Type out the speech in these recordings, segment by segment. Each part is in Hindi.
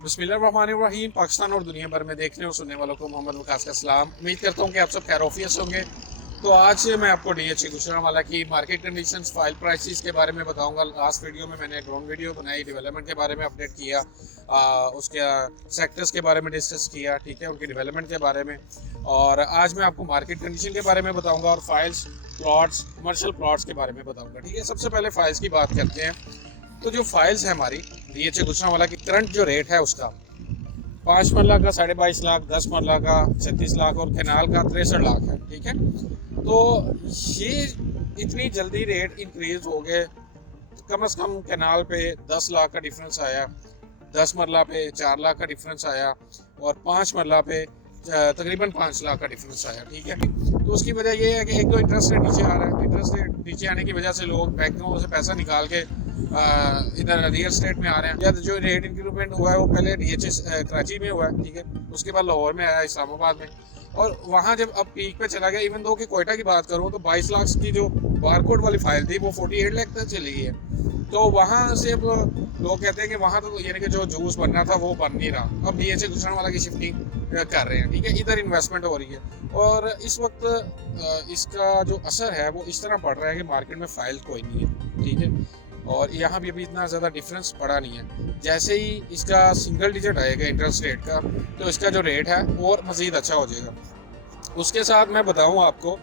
बिस्मिल्लाहिर्रहमानिर्रहीम। पाकिस्तान और दुनिया भर में देखने और सुनने वालों को मोहम्मद वकास का सलाम। उम्मीद करता हूँ कि आप सब खैरोफियत से होंगे। तो आज मैं आपको DHC गुजरांवाला की मार्केट कंडीशंस, फाइल प्राइसेस के बारे में बताऊंगा। लास्ट वीडियो में मैंने ड्रोन वीडियो बनाई, डेवलपमेंट के बारे में अपडेट किया, उसके सेक्टर्स के बारे में डिस्कस किया, ठीक है, उनके डेवलपमेंट के बारे में। और आज मैं आपको मार्केट कंडीशन के बारे में बताऊँगा और फाइल्स, प्लॉट्स, कमर्शियल प्लॉट्स के बारे में बताऊँगा, ठीक है। सबसे पहले फाइल्स की बात करते हैं। तो जो फाइल्स है हमारी DHC गुजरांवाला की करंट जो रेट है उसका 5 मरला का 22.5 लाख, 10 मरला का 36 लाख और कैनाल का 63 लाख है, ठीक है। तो ये इतनी जल्दी रेट इंक्रीज हो गए। कम से कम कैनाल पे 10 लाख का डिफरेंस आया, 10 मरला पे 4 लाख का डिफरेंस आया और 5 मरला पे तकरीबन 5 लाख का डिफरेंस आया, ठीक है। तो उसकी वजह ये है कि एक तो इंटरेस्ट रेट नीचे आ रहा है। इंटरेस्ट रेट नीचे आने की वजह से लोग बैंकों से पैसा निकाल के इधर रियल स्टेट में आ रहे हैं। या जो रेट इंक्रीमेंट हुआ है वो पहले DHC कराची में हुआ है, ठीक है, उसके बाद लाहौर में आया, इस्लामाबाद में, और वहाँ जब अब पीक पे चला गया। इवन दो कि कोयटा की बात करूँ तो 22 लाख की जो बारकोड वाली फाइल थी वो 48 लाख तक चली गई है। तो वहाँ से अब लोग कहते हैं कि वहाँ तो यानी कि जो जूस बनना था वो बन नहीं रहा। अब DHC गुजरांवाला की शिफ्टिंग कर रहे हैं, ठीक है, इधर इन्वेस्टमेंट हो रही है। और इस वक्त इसका जो असर है वो इस तरह पड़ रहा है कि मार्केट में फाइल कोई नहीं है, ठीक है, और यहाँ भी अभी इतना ज़्यादा डिफरेंस पड़ा नहीं है। जैसे ही इसका सिंगल डिजिट आएगा इंटरेस्ट रेट का तो इसका जो रेट है और मज़ीद अच्छा हो जाएगा। उसके साथ मैं बताऊँ आपको,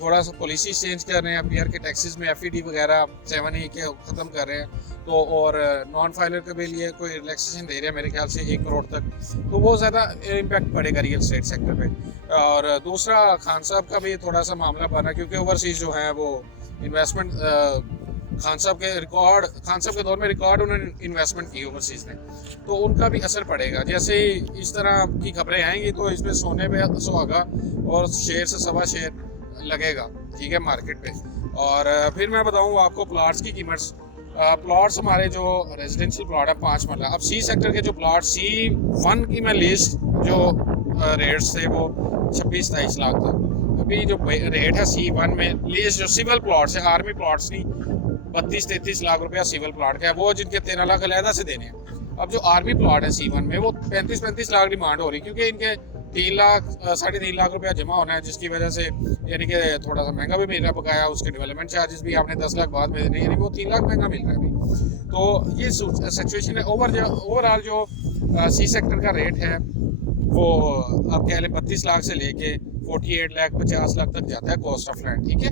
थोड़ा सा पॉलिसी चेंज कर रहे हैं। PR के टैक्सेस में FED वगैरह 7A के ख़त्म कर रहे हैं। तो और नॉन फाइलर के भी लिए कोई रिलैक्सेशन दे रहे हैं मेरे ख्याल से 1 करोड़ तक। तो वो ज़्यादा इम्पैक्ट पड़ेगा रियल एस्टेट सेक्टर पे। और दूसरा, खान साहब का भी थोड़ा सा मामला बना, क्योंकि ओवरसीज जो है वो इन्वेस्टमेंट खान साहब के दौर में रिकॉर्ड उन्होंने इन्वेस्टमेंट की ओवरसीज ने, तो उनका भी असर पड़ेगा। जैसे इस तरह की खबरें आएंगी तो इसमें सोने पे सुहागा और शेयर से सवा शेयर लगेगा, ठीक है, मार्केट पे। और फिर मैं बताऊँ आपको प्लॉट्स की कीमत। प्लॉट्स हमारे जो रेजिडेंशियल प्लॉट है 5 मरला, अब C सेक्टर के जो प्लॉट C1 की मैं लिस्ट जो रेट्स थे वो 26-23 लाख थे। अभी जो रेट है C1 में लिस्ट जो सिविल प्लॉट्स है, आर्मी प्लॉट्स नहीं, 32-33 लाख रुपया सिविल प्लॉट का है, वो जिनके 13 लाख अलहदा से देने हैं। अब जो आर्मी प्लॉट है C1 में वो 35-35 लाख डिमांड हो रही, क्योंकि इनके 3 लाख 3.5 लाख रुपया जमा होना है, जिसकी वजह से यानी कि थोड़ा सा महंगा भी मिल रहा है बकाया। उसके डेवलपमेंट चार्जेस भी आपने 10 लाख बाद में देने, यानी वो 3 लाख महंगा मिल रहा है अभी। तो ये सिचुएशन है। ओवरऑल जो C सेक्टर का रेट है वो आप कह लें 32 लाख से लेके 48 लाख 50 लाख तक जाता है कॉस्ट ऑफ लैंड, ठीक है।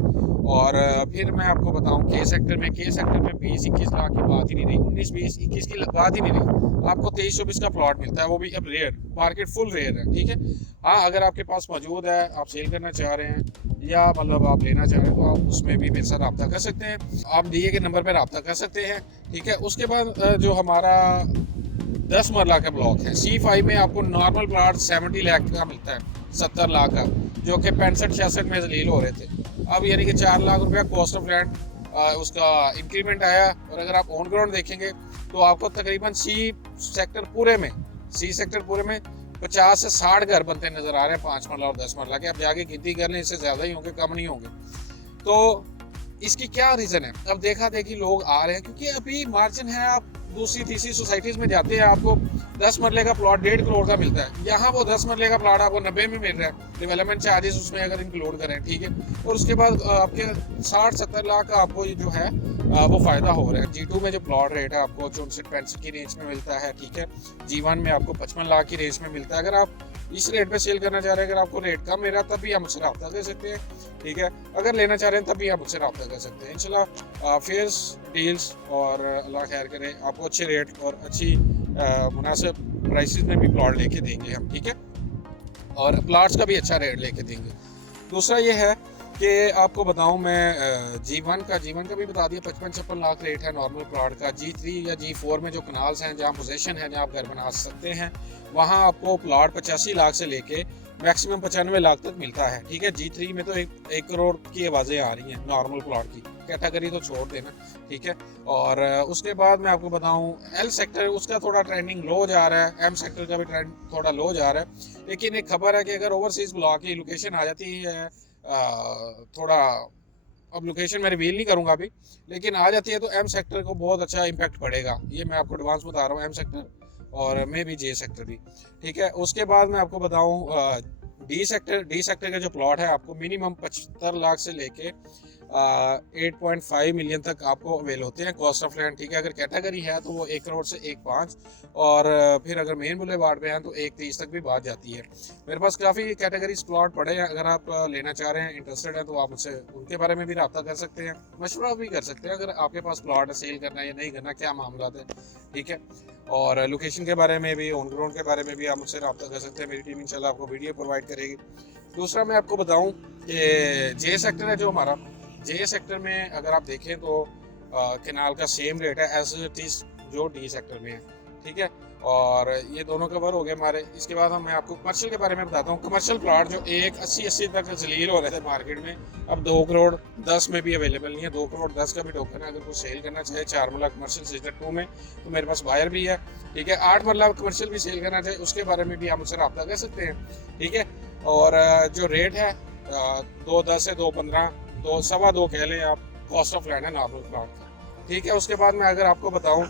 और फिर मैं आपको बताऊं K सेक्टर में 20-21 लाख की बात ही नहीं रही, 19-20-21 की बात ही नहीं रही। आपको 23-24 का प्लॉट मिलता है, वो भी अब रेयर, मार्केट फुल रेयर है, ठीक है। हाँ, अगर आपके पास मौजूद है, आप सेल करना चाह रहे हैं या मतलब आप लेना चाह रहे हैं, तो आप उसमें भी मेरे साथ रब्ता कर सकते हैं। आप दिए के नंबर पर रब्ता कर सकते हैं, ठीक है। उसके बाद जो हमारा 10 मरला का ब्लॉक है C5 में आपको नॉर्मल प्लॉट 70 लाख का मिलता है, 70 लाख का, जो कि 65-66 में जलील हो रहे थे। अब यानी कि 4 लाख रुपया कॉस्ट ऑफ लैंड उसका इंक्रीमेंट आया। और अगर आप ऑन ग्राउंड देखेंगे तो आपको तकरीबन C सेक्टर पूरे में 50 से 60 घर बनते नजर आ रहे हैं 5 मरला और 10 मरला के। अब जाके गिनती कर लें, इससे ज़्यादा ही होंगे, कम नहीं होंगे। तो इसकी क्या रीज़न है? अब देखा देखी लोग आ रहे हैं, क्योंकि अभी मार्जिन है। आप दूसरी तीसरी सोसाइटीज़ में जाते हैं, आपको 10 मरले का प्लॉट 1.5 करोड़ का मिलता है, यहाँ वो 10 मरले का प्लॉट आपको 90 में मिल रहा है, डेवलपमेंट चार्जेस उसमें अगर इंक्लूड करें, ठीक है। और उसके बाद आपके 60-70 लाख का आपको जो है वो फ़ायदा हो रहा है। G2 में जो प्लॉट रेट है आपको 64-65 की रेंज में मिलता है, ठीक है। G1 में आपको 55 लाख की रेंज में मिलता है। अगर आप इस रेट पे सेल करना चाह रहे हैं, अगर आपको रेट कम मिल रहा है तब भी आप मुझसे रब्ता कर सकते हैं, ठीक है। अगर लेना चाह रहे हैं तब भी आप मुझसे रब्ता कर सकते हैं। इंशाल्लाह फेयर्स डील्स और अल्लाह खैर करे, आपको अच्छे रेट और अच्छी मुनासिब प्राइसेस में भी प्लॉट लेके देंगे हम, ठीक है, और प्लॉट्स का भी अच्छा रेट लेके देंगे। दूसरा ये है कि आपको बताऊं मैं G1 का भी बता दिया, 55-56 लाख रेट है नॉर्मल प्लॉट का। G3 या G4 में जो कनाल्स हैं, जहाँ पोजेशन है, जहाँ आप घर बना सकते हैं, वहाँ आपको प्लॉट 85 लाख से लेके मैक्सिमम 95 लाख तक मिलता है, ठीक है। G3 में तो 1 करोड़ की आवाज़ें आ रही हैं नॉर्मल प्लॉट की, कैटेगरी तो छोड़ देना, ठीक है। और उसके बाद मैं आपको बताऊं L सेक्टर, उसका थोड़ा ट्रेंडिंग लो जा रहा है, M सेक्टर का भी ट्रेंड थोड़ा लो जा रहा है। लेकिन एक खबर है कि अगर ओवरसीज ब्लॉक की लोकेशन आ जाती है थोड़ा अब लोकेशन मैं रिवील नहीं करूँगा अभी, लेकिन आ जाती है तो एम सेक्टर को बहुत अच्छा इम्पैक्ट पड़ेगा। ये मैं आपको एडवांस बता रहा हूँ, एम सेक्टर और मे भी जे सेक्टर भी। ठीक है, उसके बाद मैं आपको बताऊँ डी सेक्टर का जो प्लॉट है आपको मिनिमम 75 लाख से लेके 8.5 मिलियन तक आपको अवेल होते हैं कॉस्ट ऑफ लैंड। ठीक है, अगर कैटेगरी है तो वो 1 करोड़ से 1.5, और फिर अगर मेन बुलेवार्ड पे हैं तो 1.30 तक भी बात जाती है। मेरे पास काफ़ी कैटेगरीज प्लॉट पड़े हैं, अगर आप लेना चाह रहे हैं, इंटरेस्टेड हैं, तो आप मुझसे उनके बारे में भी रब्ता कर सकते हैं, मशवरा भी कर सकते हैं अगर आपके पास प्लॉट है, सेल करना है या नहीं करना, क्या मामला है। ठीक है, और लोकेशन के बारे में भी, ऑन ग्राउंड के बारे में भी आप मुझसे रब्ता कर सकते हैं, मेरी टीम इंशाल्लाह आपको वीडियो प्रोवाइड करेगी। दूसरा मैं आपको बताऊं कि जे सेक्टर है जो हमारा, जे सेक्टर में अगर आप देखें तो केनाल का सेम रेट है एज इट इज जो डी सेक्टर में है। ठीक है, और ये दोनों कवर हो गए हमारे। इसके बाद मैं आपको कमर्शियल के बारे में बताता हूँ। कमर्शियल प्लॉट जो 1.80 तक जलील हो रहे थे मार्केट में, अब 2 करोड़ 10 में भी अवेलेबल नहीं है। 2 करोड़ 10 का भी टोकन है, अगर कोई सेल करना चाहे 4 मरला कमर्शियल सीजन 2 में, तो मेरे पास बायर भी है। ठीक है, 8 मरला कमर्शियल भी सेल करना चाहे, उसके बारे में भी आप मुझसे रब्ता कर सकते हैं। ठीक है, और जो रेट है 2.10 से 2.15, 2.25 कह लें आप, कॉस्ट ऑफ लैंड है नॉर्मल प्लॉट का। ठीक है, उसके बाद मैं अगर आपको बताऊं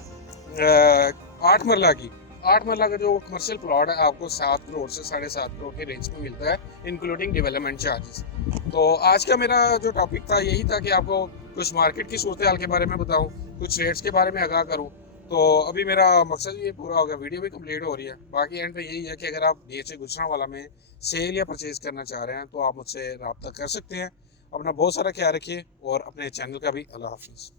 8 मरला की, 8 मरला का जो कमर्शियल प्लॉट है आपको 7 करोड़ से 7.5 करोड़ के रेंज में मिलता है, इंक्लूडिंग डेवलपमेंट चार्जेस। तो आज का मेरा जो टॉपिक था यही था कि आपको कुछ मार्केट की सूरत हाल के बारे में बताऊं, कुछ रेट्स के बारे में आगाह करूं। तो अभी मेरा मकसद ये पूरा हो गया, वीडियो भी कंप्लीट हो रही है। बाकी एंड पे यही है कि अगर आप DHA गुजरांवाला में सेल या परचेज करना चाह रहे हैं तो आप मुझसे रब्ता कर सकते हैं। अपना बहुत सारा ख्याल रखिए और अपने चैनल का भी। अल्लाह हाफिज़।